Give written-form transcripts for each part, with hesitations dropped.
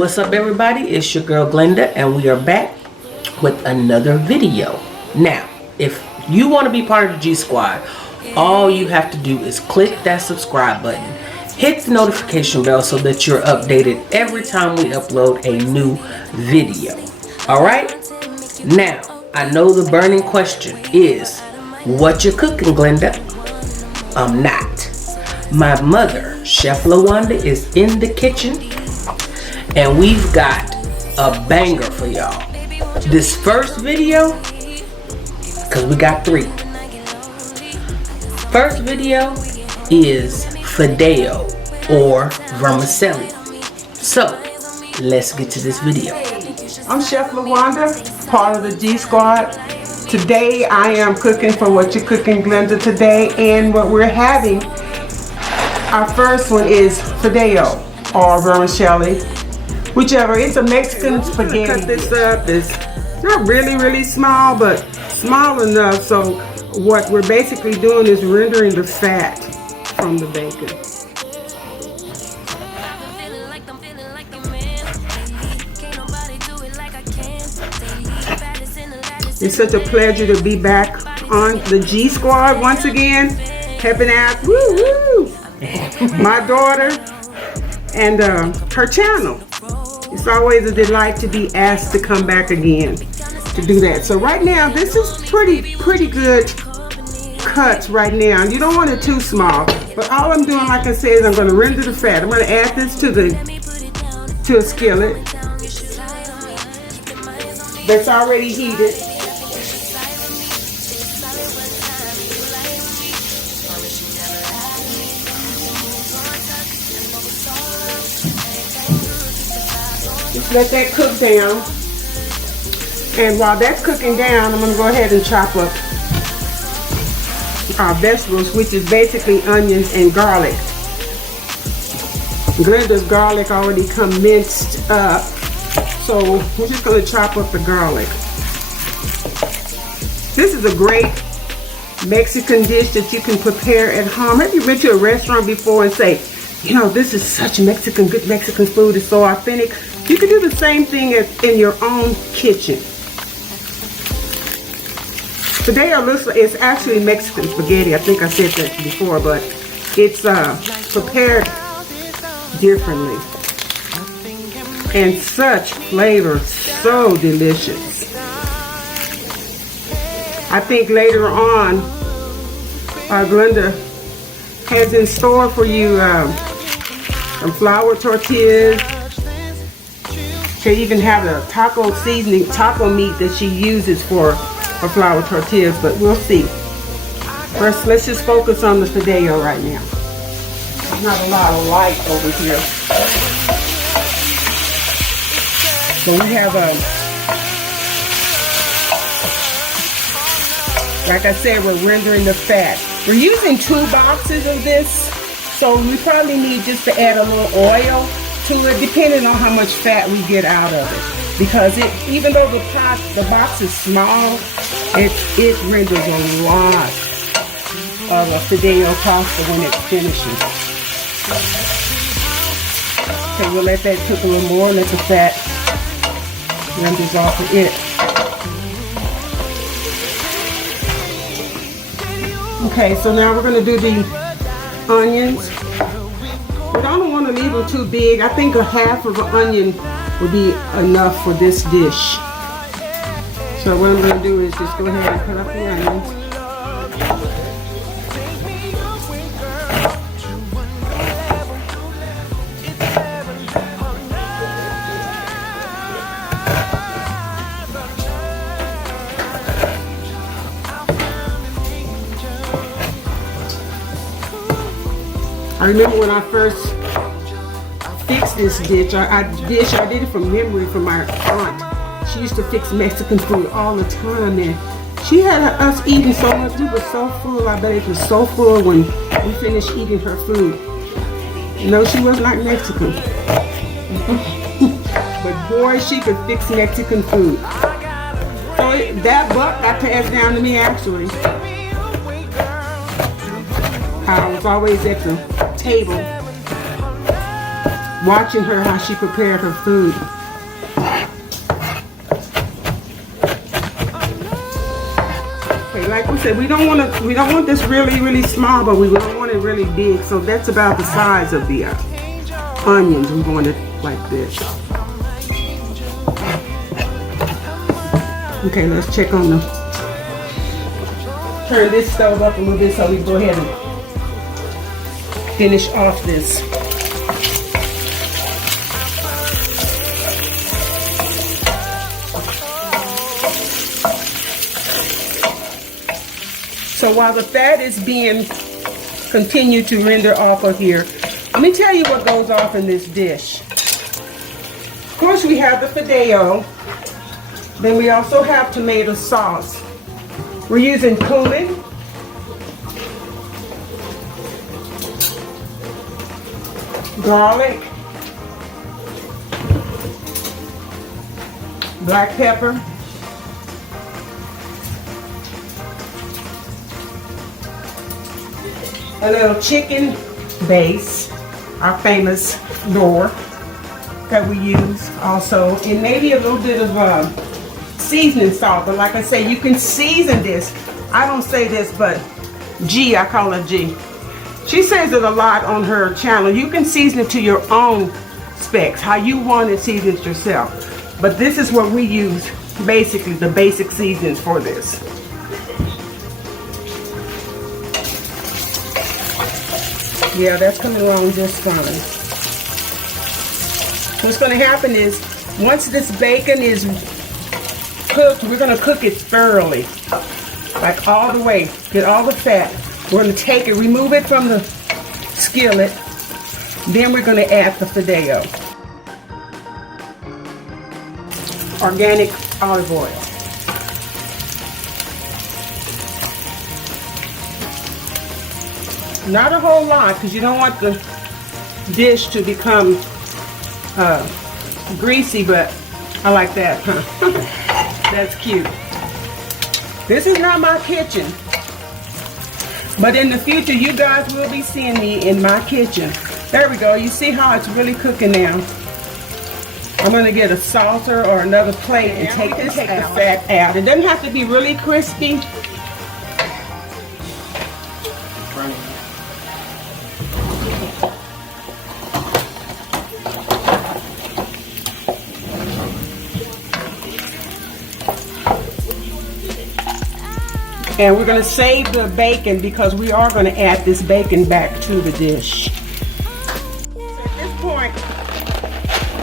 What's up, everybody? It's your girl Glenda, and we are back with another video. Now, if you want to be part of the G Squad, all you have to do is click that subscribe button, hit the notification bell so that you're updated every time we upload a new video. Alright? Now, I know the burning question is, what you cooking, Glenda? I'm not. My mother, Chef LaWanda, is in the kitchen, and we've got a banger for y'all. This first video, because we got 3. First video is Fideo or Vermicelli. So, let's get to this video. I'm Chef LaWanda, part of the G Squad. Today I am cooking for Whatcha Cookin Glenda today, and what we're having, our first one is Fideo or Vermicelli, whichever. It's a Mexican spaghetti. Cut this up. It's not really small, but small enough. So what we're basically doing is rendering the fat from the bacon. It's such a pleasure to be back on the G Squad once again, helping out my daughter and her channel. It's always a delight to be asked to come back again to do that. So right now, this is pretty good cuts right now. You don't want it too small, but all I'm doing, like I said, is I'm going to render the fat. I'm going to add this to a skillet that's already heated. Just let that cook down. And while that's cooking down, I'm going to go ahead and chop up our vegetables, which is basically onions and garlic. Glenda's garlic already come minced up, so we're just going to chop up the garlic. This is a great Mexican dish that you can prepare at home. Have you been to a restaurant before and say, you know, this is such good Mexican food, it's so authentic? You can do the same thing in your own kitchen. Today it's actually Mexican spaghetti. I think I said that before, but it's prepared differently. And such flavor, so delicious. I think later on, Glenda has in store for you some flour tortillas. She even have a taco seasoning, taco meat that she uses for her flour tortillas, but we'll see. First, let's just focus on the Fideo right now. There's not a lot of light over here. So we have like I said, we're rendering the fat. We're using 2 boxes of this, so we probably need just to add a little oil to it, depending on how much fat we get out of it. Because even though the box is small, it renders a lot of a Fideo pasta when it finishes. Okay, we'll let that cook a little more, let the fat renders off of it. Okay, so now we're going to do the onions. But I don't want to leave them too big. I think a half of an onion would be enough for this dish. So what I'm going to do is just go ahead and cut up the onions. I remember when I first fixed this dish, I did it from memory from my aunt. She used to fix Mexican food all the time, and she had us eating so much. We were so full. I bet it was so full when we finished eating her food. No, she was not Mexican. But boy, she could fix Mexican food. So that buck got passed down to me actually. I was always at the table watching her how she prepared her food. Okay, like we said, we don't want this really small, but we don't want it really big. So that's about the size of the onions. We want it like this. Okay, let's check on the. Turn this stove up a little bit so we can go ahead and finish off this. So while the fat is being continued to render off of here, let me tell you what goes off in this dish. Of course, we have the Fideo. Then we also have tomato sauce. We're using cumin, garlic, black pepper, a little chicken base, our famous lure that we use also, and maybe a little bit of seasoning salt. But like I say, you can season this. I don't say this, but G, I call her G. She says it a lot on her channel. You can season it to your own specs, how you want it seasoned yourself. But this is what we use, basically the basic seasonings for this. Yeah, that's coming along just fine. What's going to happen is, once this bacon is cooked, we're going to cook it thoroughly, like all the way, get all the fat. We're going to take it, remove it from the skillet, then we're going to add the Fideo. Organic olive oil. Not a whole lot, because you don't want the dish to become greasy, but I like that, huh? That's cute. This is not my kitchen, but in the future you guys will be seeing me in my kitchen. There we go. You see how it's really cooking now. I'm going to get a saucer or another plate and take the fat out. It doesn't have to be really crispy. And we're going to save the bacon because we are going to add this bacon back to the dish. So at this point,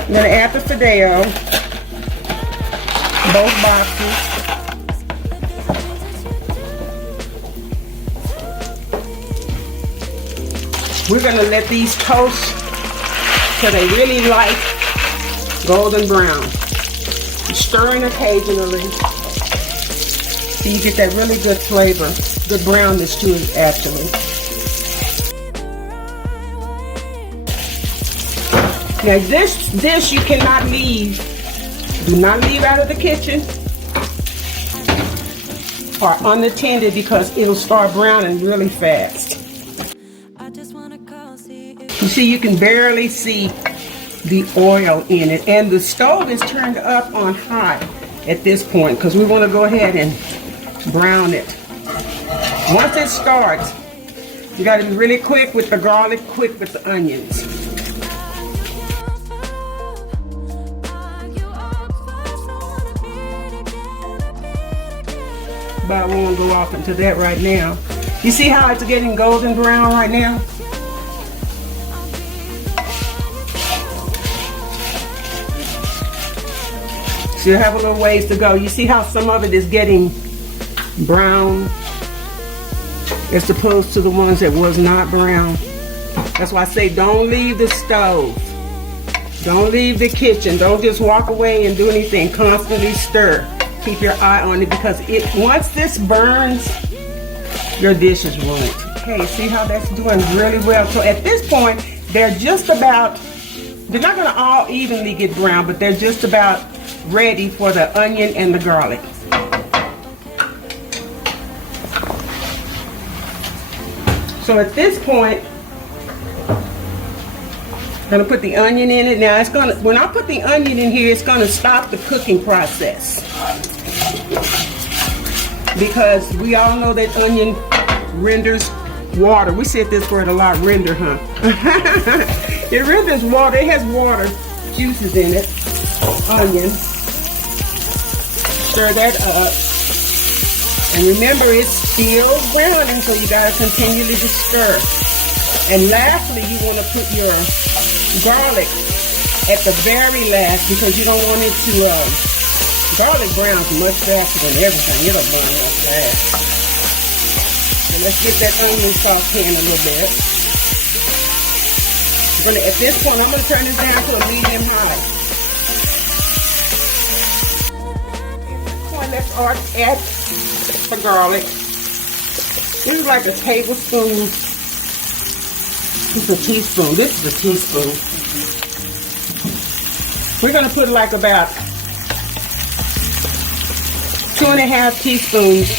I'm going to add the Fideo, both boxes. We're going to let these toast till they really light golden brown. Stirring occasionally. So you get that really good flavor, good brownness to it actually. Now this dish you cannot leave. Do not leave out of the kitchen or unattended because it'll start browning really fast. You see, you can barely see the oil in it, and the stove is turned up on high at this point because we want to go ahead and brown it. Once it starts, you got to be really quick with the garlic, quick with the onions. But I won't go off into that right now. You see how it's getting golden brown right now? Still have a little ways to go. You see how some of it is getting brown as opposed to the ones that was not brown. That's why I say don't leave the stove. Don't leave the kitchen. Don't just walk away and do anything. Constantly stir. Keep your eye on it because once this burns, your dish is ruined. Okay, see how that's doing really well. So at this point, they're just about, they're not going to all evenly get brown, but they're just about ready for the onion and the garlic. So at this point, Gonna put the onion in it. Now it's gonna, when I put the onion in here, it's gonna stop the cooking process. Because we all know that onion renders water. We said this word a lot, render, huh? It renders water. It has water juices in it. Onion. Stir that up. And remember, it's still browning, so you gotta continually to stir. And lastly, you want to put your garlic at the very last because you don't want it to, garlic browns much faster than everything. It'll brown off fast. So let's get that onion sauteing a little bit. At this point, I'm going to turn this down to a medium high. Let's add the garlic. This is like a tablespoon. This is a teaspoon. This is a teaspoon. We're going to put like about 2.5 teaspoons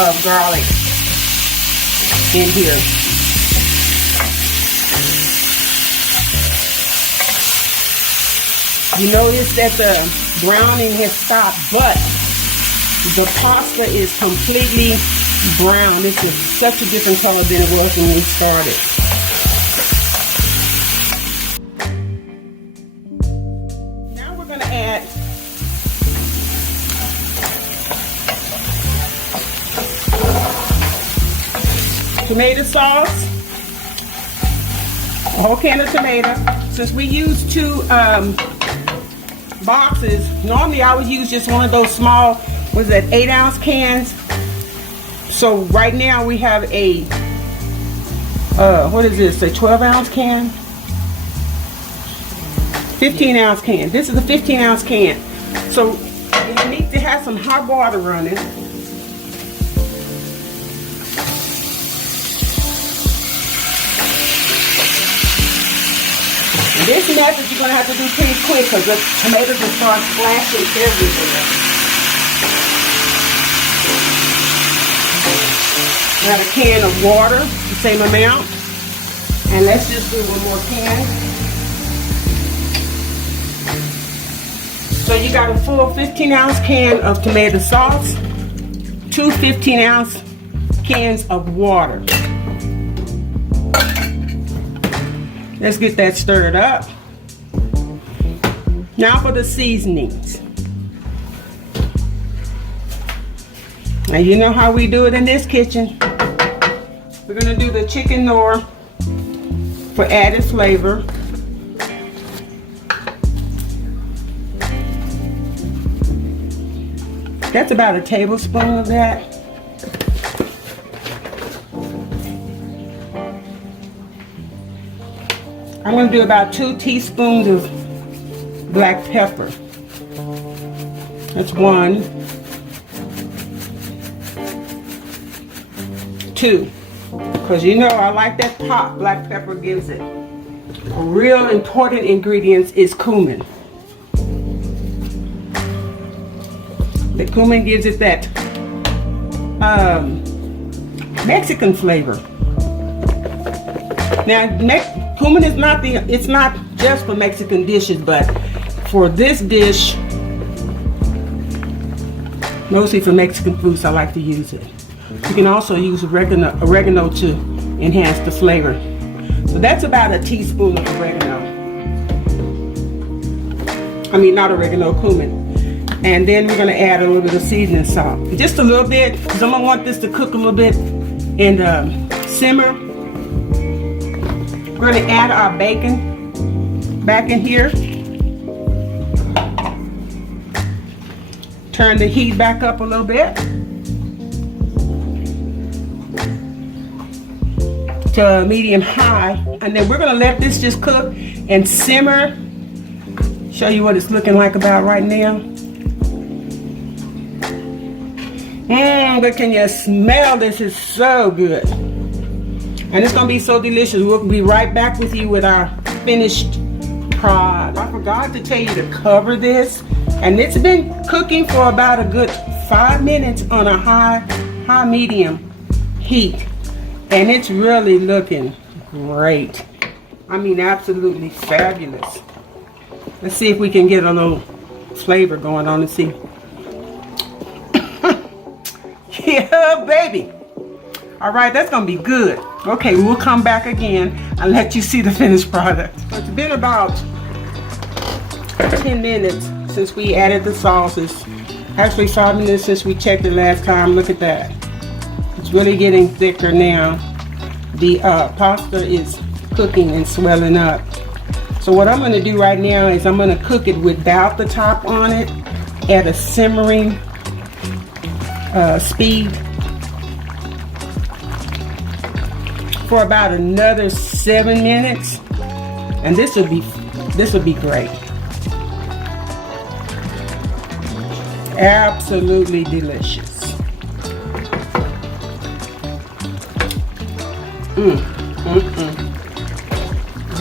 of garlic in here. You notice that the browning has stopped, but the pasta is completely brown. This is such a different color than it was when we started. Now we're going to add tomato sauce, a whole can of tomato. Since we use 2 boxes, normally I would use just one of those small, was that 8-ounce cans? So right now we have a, what is this, a 12-ounce can? 15-ounce can. This is a 15-ounce can. So you need to have some hot water running. This method you're going to have to do pretty quick because the tomatoes will start splashing everywhere. We have a can of water, the same amount. And let's just do one more can. So you got a full 15-ounce can of tomato sauce, 2 15-ounce cans of water. Let's get that stirred up. Now for the seasonings. Now you know how we do it in this kitchen. We're going to do the chicken Knorr for added flavor. That's about a tablespoon of that. I'm going to do about 2 teaspoons of black pepper. That's 1. 2. Because you know I like that pop black pepper gives it. A real important ingredient is cumin. The cumin gives it that Mexican flavor. Now, cumin is not it's not just for Mexican dishes, but for this dish, mostly for Mexican foods, I like to use it. You can also use oregano to enhance the flavor. So that's about a teaspoon of oregano. I mean, not oregano, cumin. And then we're going to add a little bit of seasoning salt. Just a little bit, because I'm going to want this to cook a little bit and simmer. We're going to add our bacon back in here. Turn the heat back up a little bit to medium high. And then we're going to let this just cook and simmer. Show you what it's looking like about right now. But can you smell this? Is so good. And it's going to be so delicious. We'll be right back with you with our finished product. I forgot to tell you to cover this. And it's been cooking for about a good 5 minutes on a high medium heat. And it's really looking great. I mean, absolutely fabulous. Let's see if we can get a little flavor going on and see. Yeah, baby. All right, that's gonna be good. Okay, we'll come back again and let you see the finished product. It's been about 10 minutes since we added the sauces. Actually 5 minutes since we checked it last time. Look at that. It's really getting thicker now. The pasta is cooking and swelling up. So what I'm gonna do right now is I'm gonna cook it without the top on it at a simmering speed for about another 7 minutes, and this will be great. Absolutely delicious.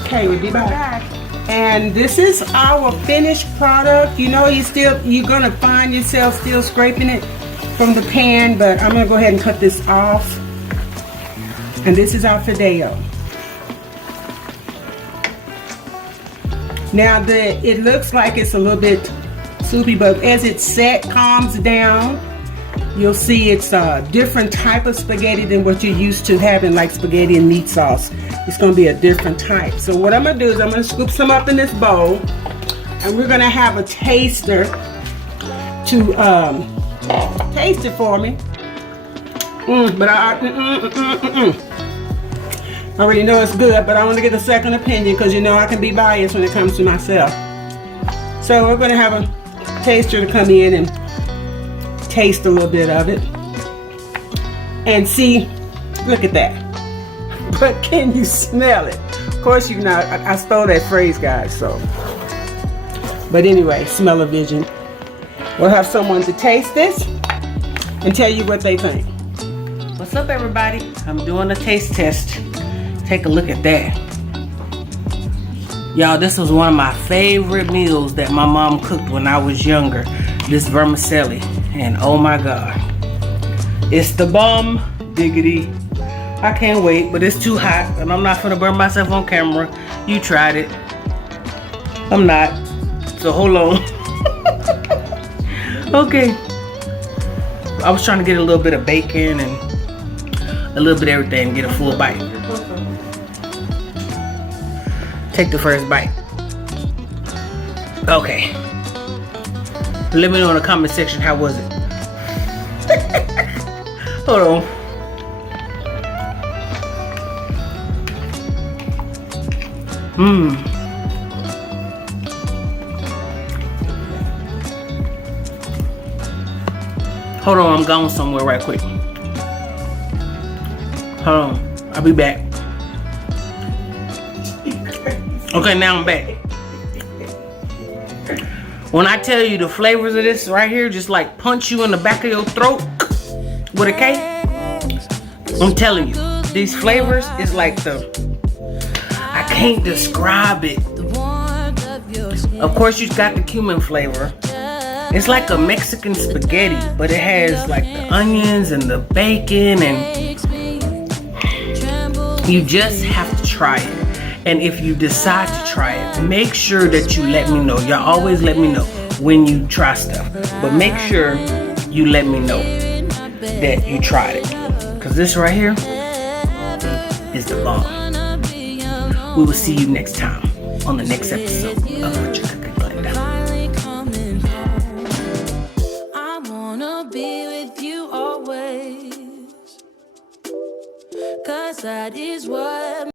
Okay, we'll be back. And this is our finished product. You know, you're gonna find yourself still scraping it from the pan, but I'm gonna go ahead and cut this off. And this is our Fideo. Now it looks like it's a little bit soupy, but as it calms down, you'll see it's a different type of spaghetti than what you're used to having, like spaghetti and meat sauce. It's gonna be a different type. So what I'm gonna do is I'm gonna scoop some up in this bowl, and we're gonna have a taster to taste it for me. But I already know it's good, but I want to get a second opinion because you know I can be biased when it comes to myself. So we're gonna have a taster to come in and taste a little bit of it and see. Look at that. But can you smell it? Of course you know, I stole that phrase, guys, so. But anyway, smell-o-vision. We'll have someone to taste this and tell you what they think. What's up, everybody? I'm doing a taste test. Take a look at that. Y'all, this was one of my favorite meals that my mom cooked when I was younger. This vermicelli. And oh my God. It's the bomb. Diggity. I can't wait, but it's too hot and I'm not gonna burn myself on camera. You tried it. I'm not. So hold on. Okay. I was trying to get a little bit of bacon and a little bit of everything, get a full bite. Take the first bite. Okay. Let me know in the comment section, how was it? Hold on. Hold on, I'm going somewhere right quick. Hold on, I'll be back. Okay, now I'm back. When I tell you the flavors of this right here just like punch you in the back of your throat with a K, I'm telling you, these flavors is like I can't describe it. Of course, you got the cumin flavor. It's like a Mexican spaghetti, but it has like the onions and the bacon, and you just have to try it. And if you decide to try it, make sure that you let me know. Y'all always let me know when you try stuff, but make sure you let me know that you tried it, because this right here is the bomb. We will see you next time on the next episode of Whatcha Cookin Glenda. I wanna be with you always, 'cause that is what